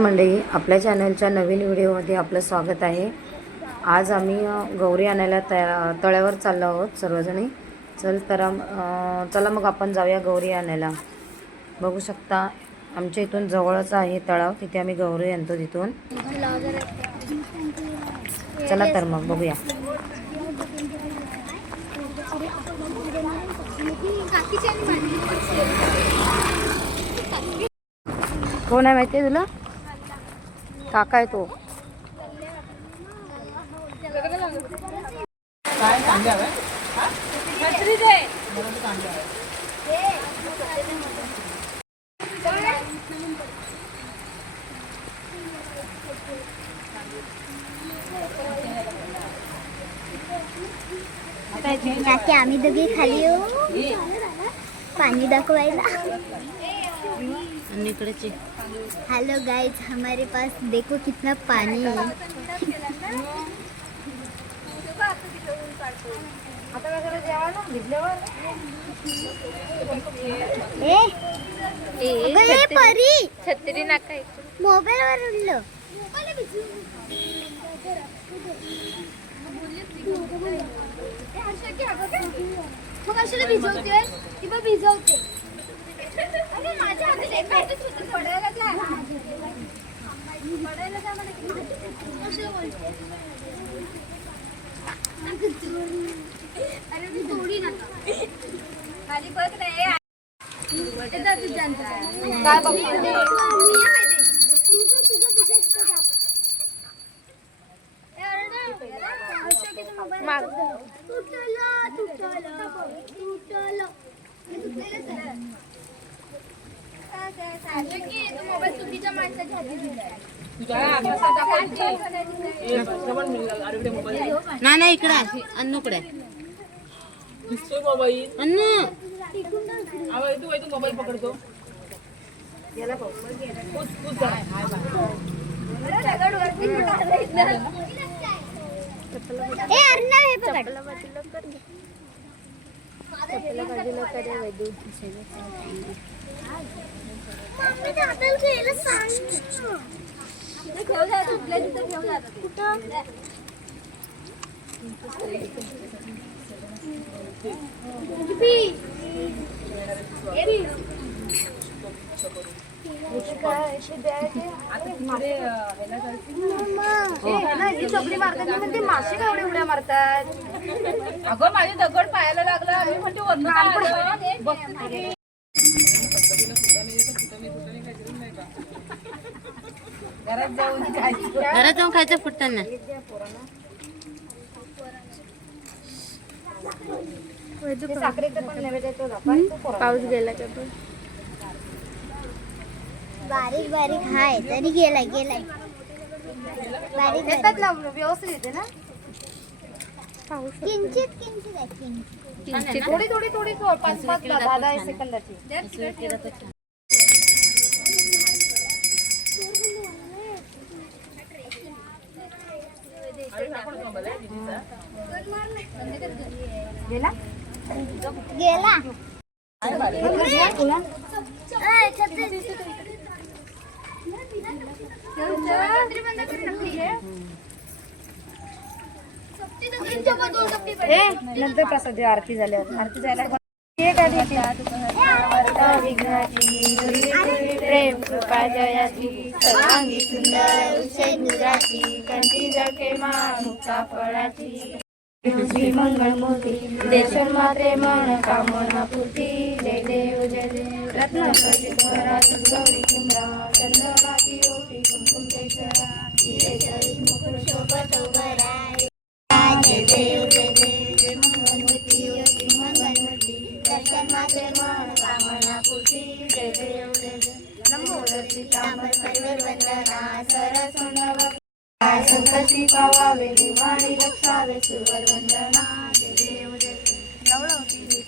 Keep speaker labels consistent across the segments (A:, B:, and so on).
A: मंडळी आपल्या चॅनलच्या नवीन व्हिडिओमध्ये आपलं स्वागत आहे. आज आम्ही गौरी आणायला तया तळ्यावर चाललो आहोत सर्वजणी. चल तर चला मग आपण जाऊया गौरी आणायला. बघू शकता आमच्या इथून जवळच आहे तळाव तिथे आम्ही गौरी आणतो तिथून. चला तर मग बघूया. कोण आहे माहिती आहे तुला? काका आहे तो.
B: काकी आम्ही दोघी खाली येऊ. पाणी दाखवायला.
A: आणि इकडेची
B: हेलो गाइस हमारे पास देखो कितना पानी है। ए परी।
C: छत्री नाका
B: मोबाईल वर उडलं.
C: तू कशाला भिजवते ती पण भिजवते. काय बघ? रे येतात तुझ्यांचा. काय बघतो ते? मी आहे ते. ए, अरे ना. हर्षा किती मोबाईल तुटला तुटला तुटला मोबाईल चुकीच्या माणसाच्या हाती दिलाय.
A: ना इकडे अन्नूकडे अन्नू
C: अरे दगड वरती
B: अर्णव हे पकड
C: પેલા બાજુલો
A: કરે વધુ છે Thank you. मासे उड्या मारतात.
C: अगं माझे दगड पायाला लागला. मी म्हणते वरनं काय आलं?
A: घरात जाऊन खायचं. फुटताना
C: पाऊस गेला का पण?
B: बारीक बारीक. हाय तरी गेलाय गेलाय. बारीक बारीक.
A: व्यवस्थित येते ना?
B: किंचित किंचित आहे किंचित.
A: थोडी थोडी थोडी पाच पाच दहा दहा सेकंदाची. गेला?
B: गेला. छत्री
A: नंतर प्रसाद आरती झाल्यावर आरती झाल्यावर प्रेम कृपा जयाची सर्वांगी सुंदर उषे कंठी जळके मुक्ता फळाची. श्री मंगल मूर्ती देशन माते मन कामना पूर्ती जय देव जय देव. સંકલ્પ પાવાવે દિવાળી લક્ષાવે સુવર વંદના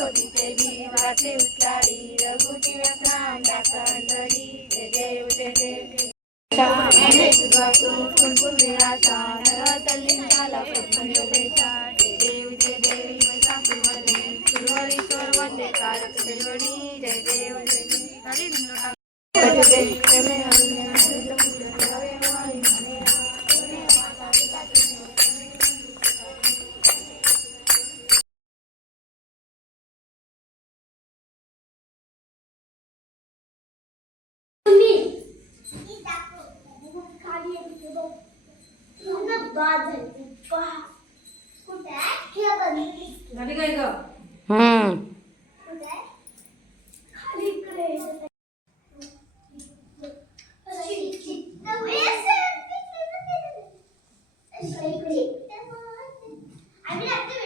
A: गोरीचे जीवाचे उचलाडी रघुची व्यसनांडा कांदरी
B: जय देव जय देव. जय देव जय देव
D: I'm gonna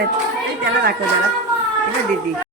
D: হবে তেলে রাখো দিদি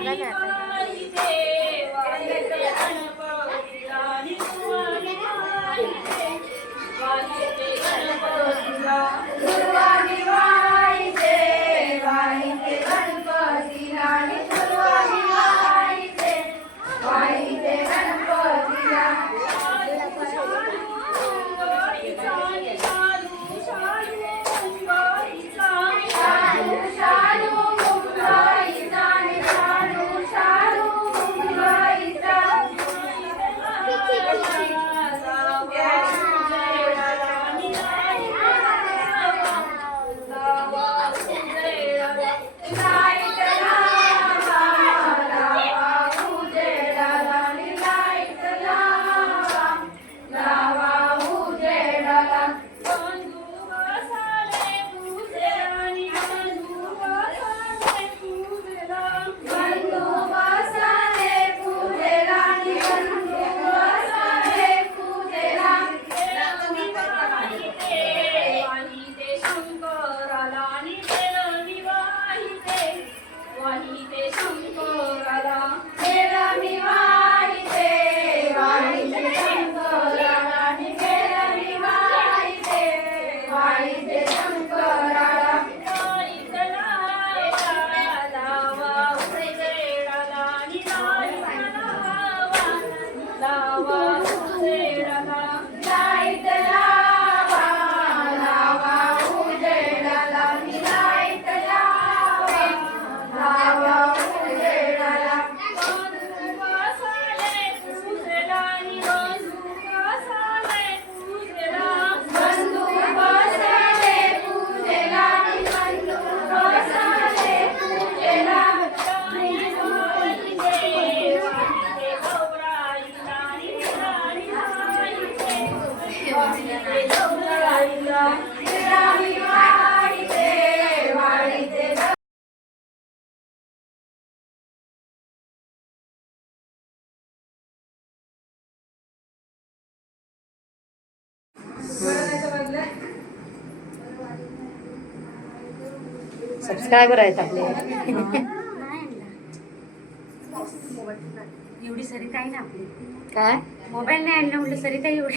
D: 两个。
B: सबस्क्रायबर आहेत आपले.
C: एवढी सरिता आहे ना आपली.
B: काय?
C: मोबाईल नाही आणलं म्हटलं सरिता एवढी